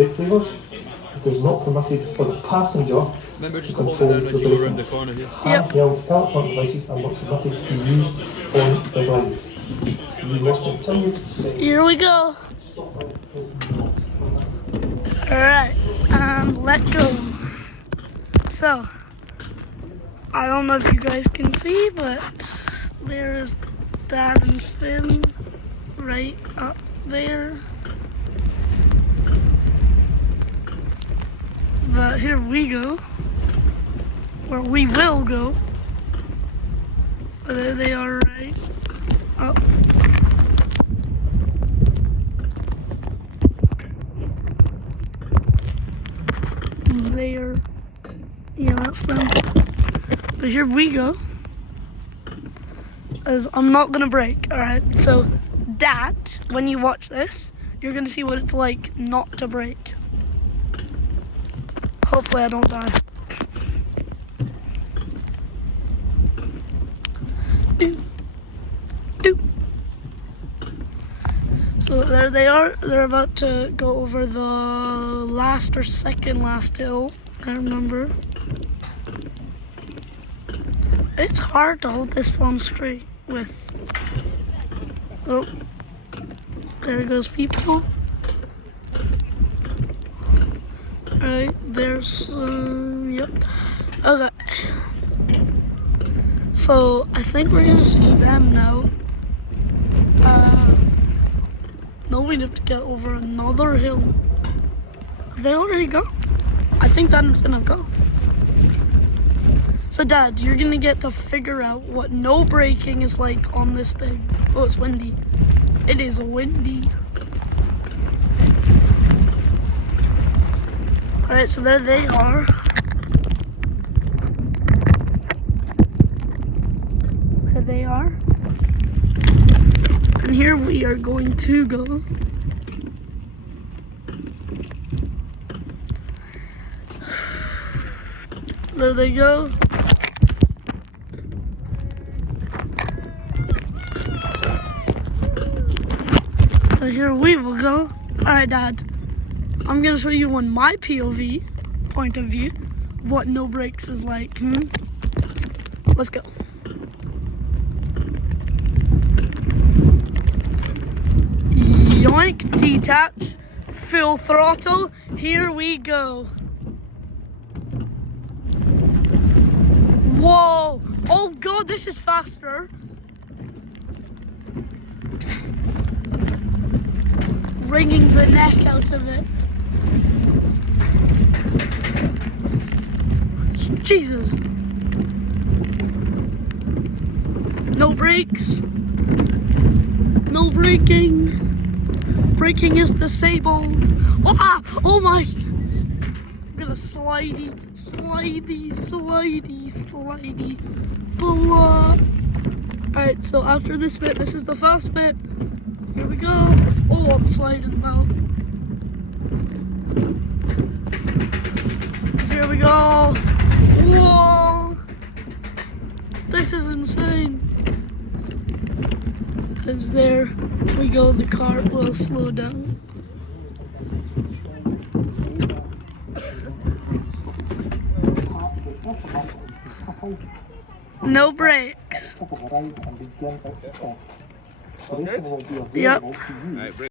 brake levers. It is not permitted for the passenger Remember, to just hold control it down the as you go around braking. the corner here. Handheld electronic devices are not permitted to be used on the ride. You must continue to say. Here we go. Alright, and let go. So, I don't know if you guys can see, but there is Dad and Finn right up there. But here we go, where we will go. But there they are right up. There. Yeah, that's them. But here we go. As I'm not gonna brake, alright? So, Dad, when you watch this, you're gonna see what it's like not to brake. Hopefully I don't die. Do. So there they are. They're about to go over the last or second last hill. Can't remember. It's hard to hold this phone straight with. Oh, there goes people. Alright, there's, yep. Okay. So, I think we're gonna see them now. No, we have to get over another hill. Have they already gone? I think Dad and Finn have gone. So, Dad, you're gonna get to figure out what no braking is like on this thing. Oh, it's windy. It is windy. Alright, so there they are. There they are. And here we are going to go. There they go. So here we will go. Alright, Dad. I'm gonna show you on my POV, point of view, what no brakes is like. Let's go. Yoink, detach, full throttle, here we go. Whoa, oh God, this is faster. Wringing the neck out of it. Jesus. No brakes. No braking. Braking is disabled. Ah! Oh my! I'm gonna slidey. Blah. Alright, so after this bit, this is the fast bit. Here we go. Oh, I'm sliding now. Here we go. Whoa! This is insane. As there we go, the car will slow down. No brakes. Yep.